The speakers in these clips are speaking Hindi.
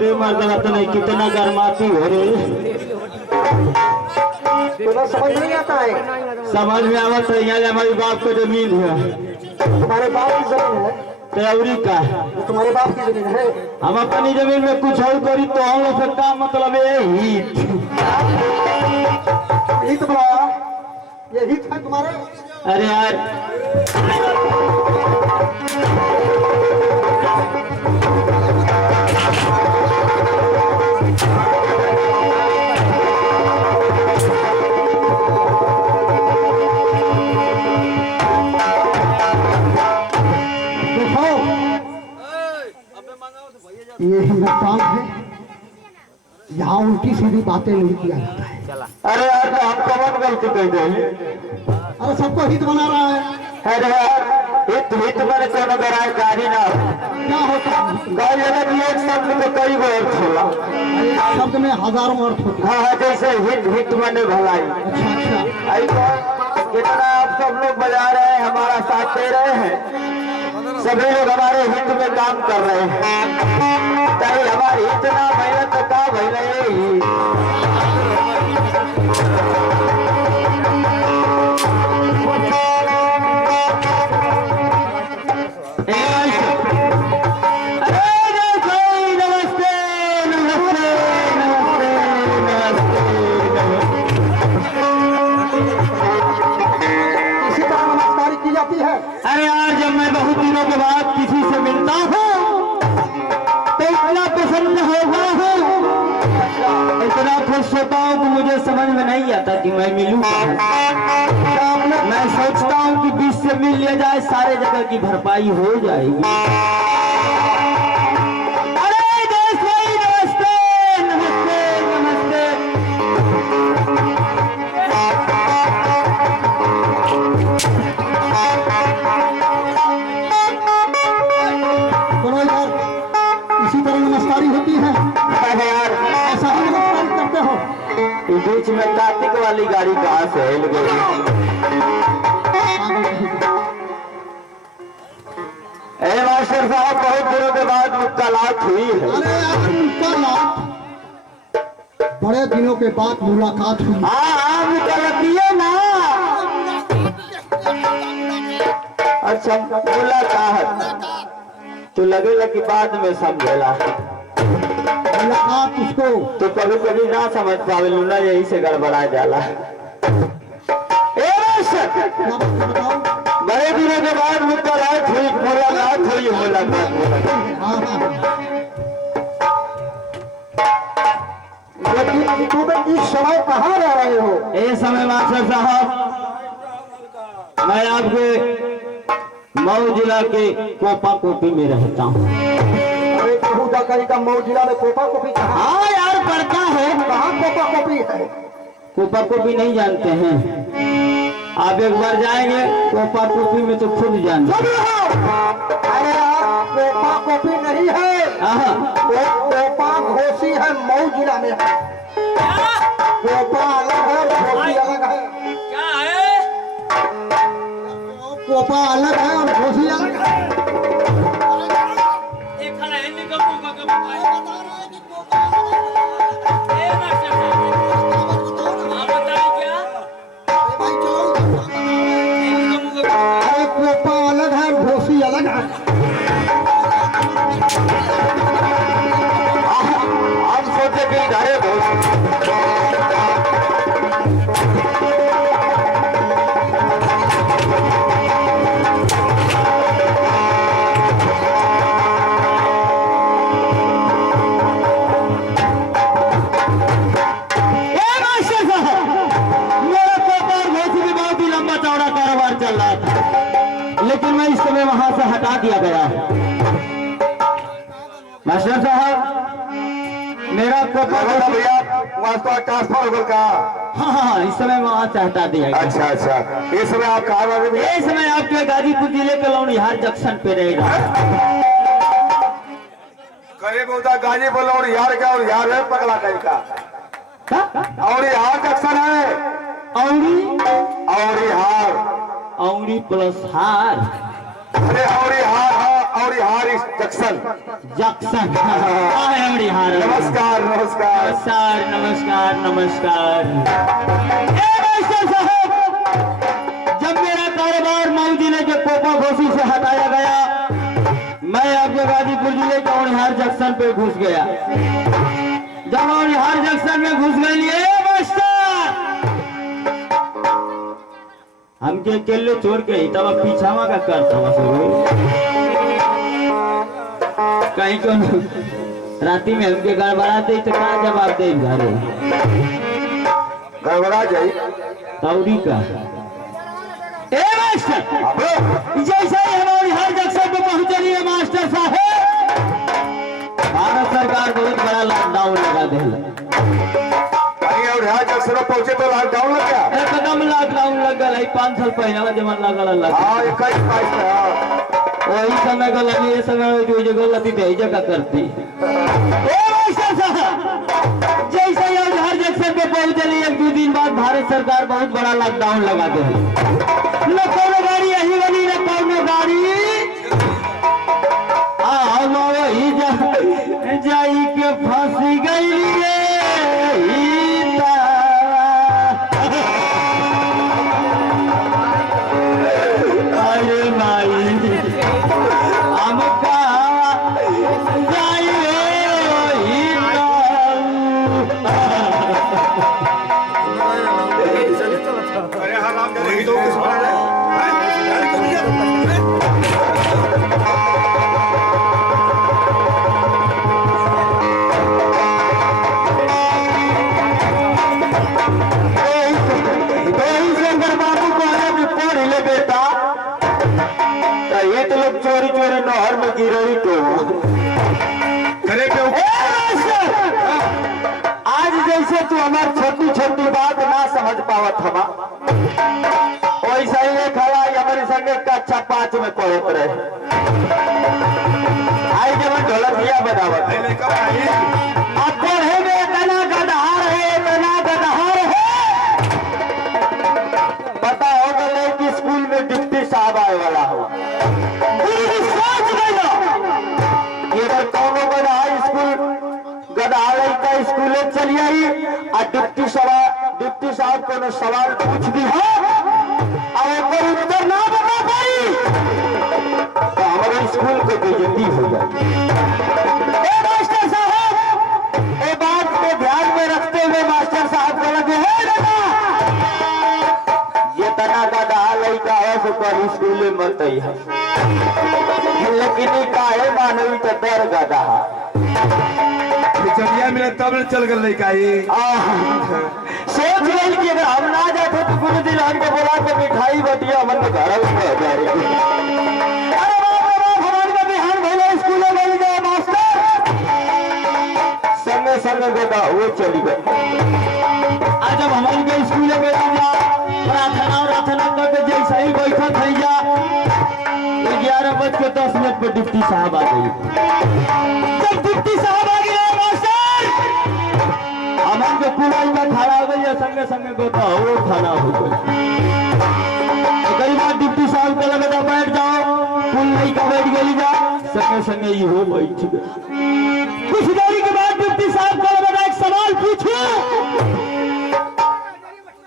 अरे मर्दवा तो नहीं कितना गर्माती हो रे। तुम्हें समझ नहीं आता है? समझ में आवत है, यहाँ हमारी बाप का जमीन है। तुम्हारे बाप की जमीन है? तैयारी का तो तुम्हारे बाप की जमीन है? हम अपनी जमीन में कुछ और करी तो हम लोग से का मतलब है हित। हित बुलाया? ये हित है तुम्हारे? अरे यार ये हिंदुस्तान है, यहाँ उल्टी सीधी बातें नहीं किया जाता है। अरे यार तो हम कौन गलती कर दे। अरे सबको हित बना रहा है। अरे यार हित हित बने कोनो गराय कारी ना क्या होता है? गाय अलग एक शब्द में कई गो अर्थ होला। एक शब्द में हजारों अर्थ होते हैं। हाँ हाँ जैसे हित हित बने भलाई। अच्छा अच्छा। आई तो कितना आप सब लोग बजा रहे हैं, हमारा साथ दे रहे हैं, सभी लोग हमारे हित में काम कर रहे हैं। चाहे हमारे हित ना भैया तो का भैया अरे यार जब मैं बहुत दिनों के बाद किसी से मिलता हूँ तो इतना प्रसन्न होता हूँ, इतना खुश होता हूँ कि मुझे समझ में नहीं आता कि मैं मिलूँ। मैं सोचता हूँ कि बीच से मिल लिया जाए, सारे जगह की भरपाई हो जाएगी। अरे देश भाई नमस्ते नमस्ते नमस्ते। इसी तरह नमस्कारी होती है। ऐसा ही नमस्कार करते हो? बीच में कार्तिक वाली गाड़ी कहाँ से हिल गई? मास्टर साहब बहुत दिनों के बाद मुलाकात हुई है। अरे यार मुलाकात, बड़े दिनों के बाद मुलाकात हुई। हाँ हाँ मुलाकात ना। अच्छा मुलाकात तो लगेगा कि बाद में समझेला। मुलाकात उसको तो कभी कभी ना समझ पावे लूना, यही से गड़बड़ा जाला। बताओ। बड़े दिनों के बाद मुलाकात हुई मुलाकात। लेकिन तुम इस समय कहाँ रह रहे हो? इस समय मास्टर साहब मैं आपके मऊ जिला के कोपा कोपी में रहता हूँ। अरे कहूँ का मऊ जिला में कोपा कोपी कहाँ? हाँ यार पड़ता है। कहाँ कोपा कोपी है? कोपा कोपी नहीं जानते हैं आप? एक बार जाएंगे कोपा कोपी में तो खुद जान। अरे यार कोपा कोपी नहीं है, कोपा घोसी है, मऊ जिला में है। कोपा अलग है, घोसी अलग है। क्या है? कोपा अलग है और घोसी अलग है। अरे कोपा अलग है, घोसी अलग है। हम सोचे कि घरे चल रहा था, लेकिन मैं इस समय वहां से हटा दिया गया। मास्टर साहब मेरा भैया वास्तव ट्रांसफर होगा का? हाँ इस समय वहां से हटा दिया गया। अच्छा अच्छा इस समय आप कहाँ? इस समय आपके गाजीपुर जिले के लौड़िहार जंक्शन पे रहेगा। करीब होता गाजीपुर लौड़िहार का, और यार है पगला कहीं का और हार जंक्शन है। औरी हार औरी प्लस हार। अरे और हार और हार जंक्शन। जंक्शन और हार। नमस्कार नमस्कार नमस्कार नमस्कार नमस्कार। ए मास्टर साहब, जब मेरा कारोबार मऊ जिले के पोपा घोसी से हटाया गया, मैं आपके गाजीपुर जिले के औनिहार जंक्शन पे घुस गया। जब औनिहार जंक्शन में घुस गई मास्टर, हमके अकेले छोड़ के तब पीछावा का करता कहीं को राती में हमके गड़बड़ा दे तो क्या जवाब दे घरे गड़बड़ा जाई तौरी का। ए मास्टर, जैसे ही हमारी हर जंक्शन पे पहुंचनी है मास्टर साहब, भारत सरकार बहुत बड़ा लॉकडाउन लगा दे। और यहाँ जंक्शन पहुंचे तो लॉकडाउन लग गया। एकदम लॉकडाउन लग गया। 5 साल पहले जब लगल हाँ 21 22 में वही समय का लगी, ये समय जो जगह लती थी जगह करती। जैसे ही हर जंक्शन पे पहुंचली, 1-2 दिन बाद भारत सरकार बहुत बड़ा लॉकडाउन लगा दे। न कोनो गाड़ी यही बनी, न कोनो गाड़ी वही जाई के फंसी गई। अरे माई हमका अरे हाँ नाम क्या नहीं तो किस बारे में? चोरी चोरी नहर में गिरोई तो करे क्यों? आज जैसे तू हमारी छोटी छोटी बात ना समझ पावत हमा, वैसा ही एक हवाई हमारे संगे कक्षा 5 में पढ़त रहे। आई जब ढोलकिया बनावत पहले कब आई? अब पढ़े में इतना गदहार है, इतना गदहार है, पता हो गए कि स्कूल में डिप्टी साहब आए वाला हो। इधर कौनो गदहा स्कूल गदहा लड़का स्कूले चली आई और डिप्टी साहब कोनो सवाल पूछ दी है और उत्तर ना बता पाई तो हमारे स्कूल को बेइज्जती हो जाए। मास्टर साहब, ये बात को ध्यान में रखते हुए मास्टर साहब को लगे है ये तना गदहा लड़का है सो पर स्कूले मत है, लेकिन काहे मानवी तो डर गदहा चलिया मिले तब न चल गल लड़का ये। सोच रही कि अगर हम ना जाते तो कुछ दिन हमको बोला के मिठाई बटिया हमन में घर में आ जाए। अरे बाप रे बाप, हमारे का बिहान भैया स्कूले गई जाए मास्टर, संगे संगे बेटा वो चली गई। आज जब हमारे के स्कूले गई जा प्रार्थना करके जैसे ही बैठा थी जा 11:10 पर डिप्टी साहब आ गई। जब डिप्टी साहब आ गए मास्टर, हमारे को पूरा में खड़ा हो गई, संगे संगे गोता वो खड़ा हो गई। कई बार डिप्टी साहब को लगा बैठ जाओ, पुल नहीं का बैठ गई जा, संगे संगे ही हो बैठ गए। कुछ देरी के बाद डिप्टी साहब को लगा एक सवाल पूछो।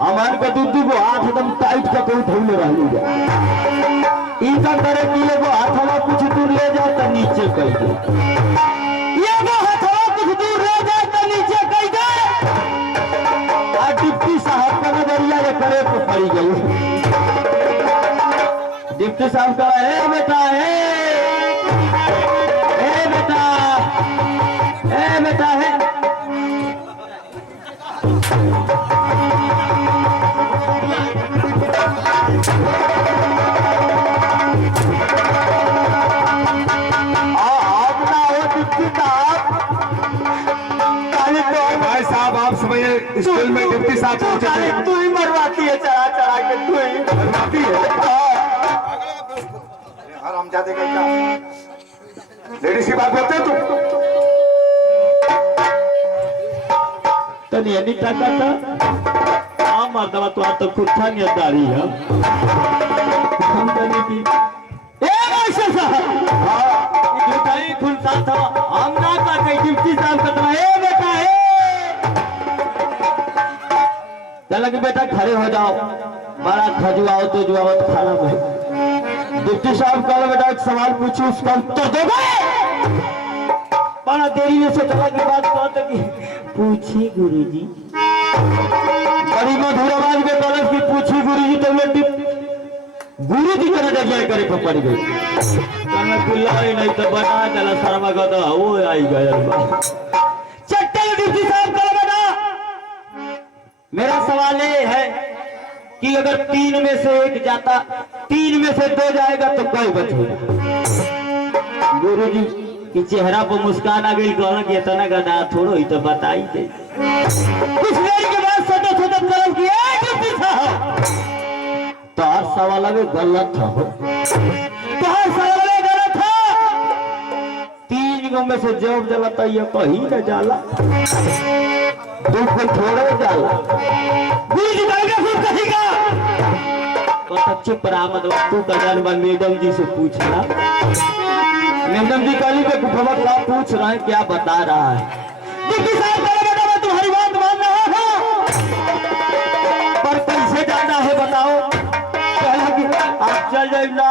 हमारे को दूध को हाथ एकदम टाइट का कोई धोने रही है, इनका करे किले को हाथवा कुछ दूर ले जाए तो नीचे कह दे, ये वो हाथवा कुछ दूर ले जाए तो नीचे कह दे। आज डिप्टी साहब का नजरिया ये करे तो पड़ी गई। डिप्टी साहब का है बेटा, है बेटा, है बेटा, है भाई साहब आप समझे स्कूल में डिप्टी साहब पहुंचे थे। तू ही मरवाती है, चढ़ा चढ़ा के तू ही मरवाती है। हम जाते क्या लेडीज की बात करते हो तनी नहीं टाका था हाँ मर्दवा तो खुद था नहीं दाढ़ी है हम तनी की ए मास्टर साहब बात हो हम ना का कहीं डिप्टी साहब कहता है बेटा है चला कि बेटा खड़े हो जाओ बड़ा खजुआओ तो जुआवत खाना में डिप्टी साहब कहा बेटा एक सवाल पूछो उसका उत्तर दोगे बड़ा देरी में सोचा की बात कहते कि पूछी गुरुजी बड़ी मधुर आवाज में कॉलेज की पूछी गुरुजी तो गुरु जी का जय करे पर पड़ गई कहना कुल्लाई नहीं तो बना चला शर्मा का तो वो आई गया चट्टे डिप्टी साहब का बेटा मेरा सवाल ये है कि अगर 3 में से 1 जाता 3 में से 2 जाएगा तो कोई बचेगा गुरु जी कि चेहरा पर मुस्कान आ गई कहना कि इतना गदा थोड़ो ही तो बताई दे कुछ देर के बाद सदस्य सदस्य तरफ किया डिप्टी साहब तो हर सवाल में गलत था तो हर सवाल में गलत था 3 गो में से जब जलता ये कहीं न जाला 2 को थोड़े जाला बीच डालकर फिर कहेगा तो सच्चे परामद तू कल्याण मैडम जी से पूछना मैडम जी काली पे भगवत लाभ पूछ रहे हैं क्या बता रहा है डिप्टी साहब बेटा मैं तुम्हारी बात मान रहा हूं पर कैसे जाना है बताओ आप चल जाए ना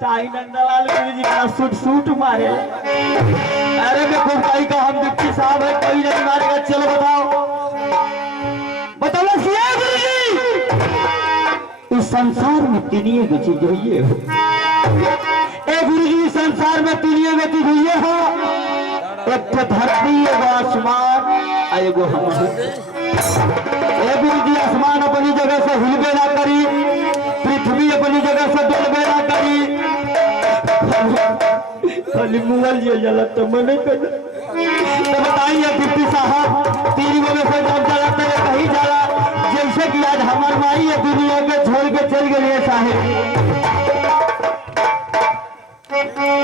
ताई नंदलाल गुरु जी का सूट मारे अरे मैं खूब भाई का हम डिप्टी साहब है कोई नहीं मारेगा चलो बताओ गुरु जी इस संसार में 3 चीज हुई हो गुरु जी संसार में 3 चीज हुई हो एक तो धरती एगो आसमान एगो हम गुरु जी आसमान अपनी जगह से हिलबे ना करी पृथ्वी अपनी जगह से डोलबे ना करी खाली मुगल ये जला तो मने कर तो बताइए डिप्टी साहब 3 में से जब जला तो कहीं जला जैसे कि आज हमार माई है दुनिया में छोड़ के चल गई है साहेब